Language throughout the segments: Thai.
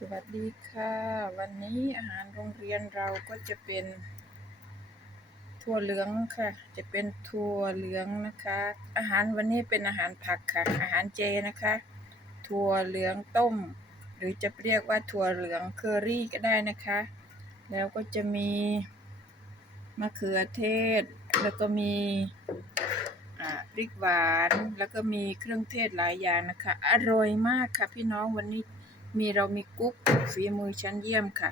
สวัสดีค่ะ วันนี้อาหารโรงเรียนเราก็จะเป็นถั่วเหลืองค่ะ จะเป็นถั่วเหลืองนะคะ อาหารวันนี้เป็นอาหารผักค่ะ อาหารเจนะคะ ถั่วเหลืองต้ม หรือจะเรียกว่าถั่วเหลืองเคอรี่ก็ได้นะคะ แล้วก็จะมีมะเขือเทศ แล้วก็มีอ่าพริกหวาน แล้วก็มีเครื่องเทศหลายอย่างนะคะ อร่อยมากค่ะพี่น้องวันนี้ มีเรามีกุ๊กฝีมือชั้นเยี่ยมค่ะ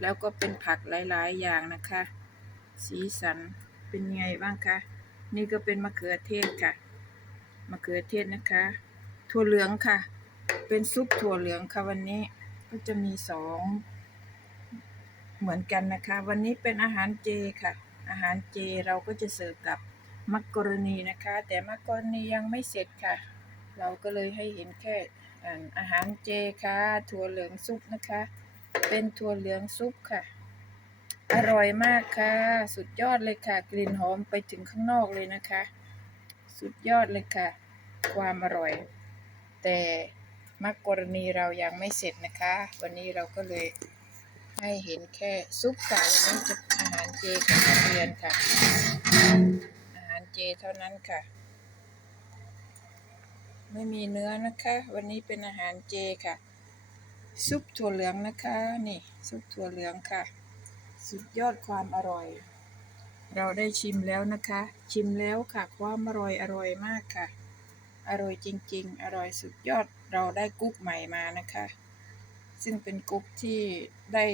แล้วก็เป็นผักหลาย ๆ อย่างนะคะ สีสันเป็นไงบ้างคะนี่ก็เป็นมะเขือเทศค่ะมะเขือเทศนะคะ ถั่วเหลืองค่ะ เป็นซุปถั่วเหลืองค่ะวันนี้ก็จะมีสองเหมือนกันนะคะ วันนี้เป็นอาหารเจค่ะ อาหารเจเราก็จะเสิร์ฟกับมักกรนีนะคะ แต่มักกรนียังไม่เสร็จค่ะ เราก็เลยให้เห็นแค่ อาอาหารเจค่ะ ถั่วเหลืองซุปนะคะ เป็นถั่วเหลืองซุปค่ะ อร่อยมากค่ะ สุดยอดเลยค่ะ กลิ่นหอมไปถึงข้างนอกเลยนะคะ สุดยอดเลยค่ะ ความอร่อย แต่มักกรนีเรายังไม่เสร็จนะคะ วันนี้เราก็เลยให้เห็นแค่ซุปค่ะวันนี้จะอาหารเจของโรงเรียนค่ะ อาหารเจเท่านั้นค่ะ ไม่มีเนื้อนะคะ วันนี้เป็นอาหารเจค่ะ ซุปถั่วเหลืองนะคะ นี่ ซุปถั่วเหลืองค่ะ สุดยอดความอร่อย เราได้ชิมแล้วนะคะ ชิมแล้วค่ะความอร่อยอร่อยมากค่ะ อร่อยจริง ๆ อร่อยสุดยอดเราได้กุ๊กใหม่มานะคะ ซึ่งเป็นกุ๊กที่ได้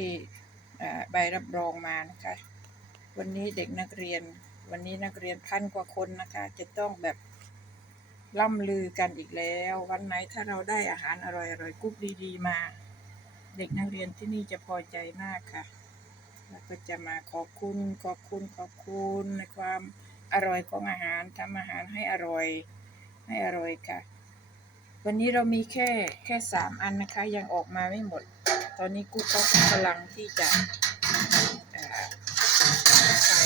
ใบรับรองมานะคะ วันนี้เด็กนักเรียน วันนี้นักเรียนพันกว่าคนนะคะ จะต้องแบบ ล่ำลือกันอีกแล้ว วันไหนถ้าเราได้อาหารอร่อยๆกุ๊กดีๆมา เด็กนักเรียนที่นี่จะพอใจมากค่ะ แล้วก็จะมาขอบคุณขอบคุณขอบคุณในความอร่อยของอาหารทำอาหารให้อร่อยให้อร่อยค่ะ วันนี้เรามีแค่แค่สามอันนะคะ ยังออกมาไม่หมด ตอนนี้กุ๊กเขากำลังที่จะใส่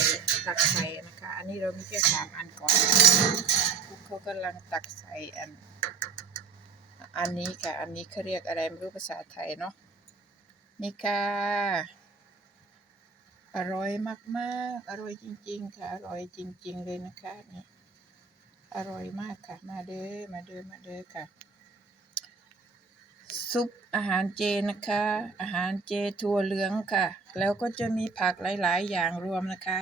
ตักใส่นะคะ อันนี้เรามีแค่สามอันก่อน กุ๊กเขากำลังตักใส่อัน อันนี้ค่ะ อันนี้เขาเรียกอะไรไม่รู้ภาษาไทยเนาะ นี่ค่ะ อร่อยมากๆ อร่อยจริง ๆ ค่ะ อร่อยจริง ๆ เลยนะคะนี่อร่อยมากค่ะ มาเด้อ มาเด้อ มาเด้อค่ะ ซุปอาหารเจนะคะ อาหารเจถั่วเหลืองค่ะ แล้วก็จะมีผักหลาย ๆ อย่างรวมนะคะ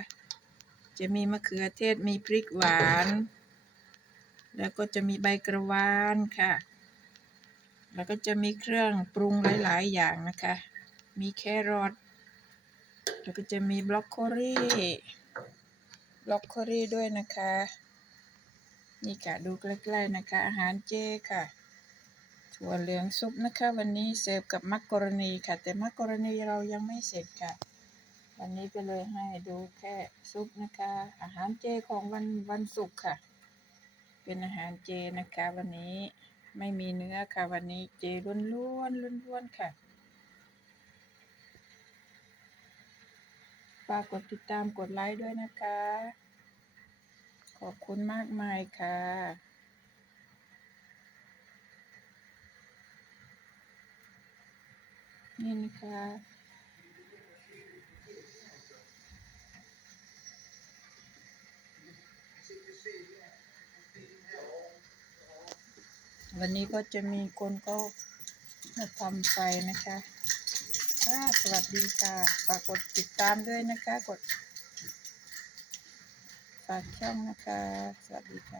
จะมีมะเขือเทศ มีพริกหวาน แล้วก็จะมีใบกระวานค่ะ แล้วก็จะมีเครื่องปรุงหลาย ๆ อย่างนะคะ มีแครอท แล้วก็จะมีบล็อกโคลี่บล็อกโคลี่ด้วยนะคะ นี่ค่ะดูใกล้ๆนะคะ อาหารเจค่ะ ถั่วเหลืองซุปนะคะ วันนี้เสิร์ฟกับมักกะโรนีค่ะ แต่มักกะโรนีเรายังไม่เสร็จค่ะ วันนี้ก็เลยให้ดูแค่ซุปนะคะ อาหารเจของวันวันศุกร์ค่ะ เป็นอาหารเจนะคะวันนี้ไม่มีเนื้อค่ะวันนี้เจล้วนๆล้วนๆค่ะฝากกดติดตามกดไลค์ด้วยนะคะ ขอบคุณมากมายค่ะ นี่นะคะ วันนี้ก็จะมีคนก็มาทำไฟนะคะค่ะสวัสดีค่ะ ฝากกดติดตามด้วยนะคะ กด ฝากช่องนะคะ สวัสดีค่ะ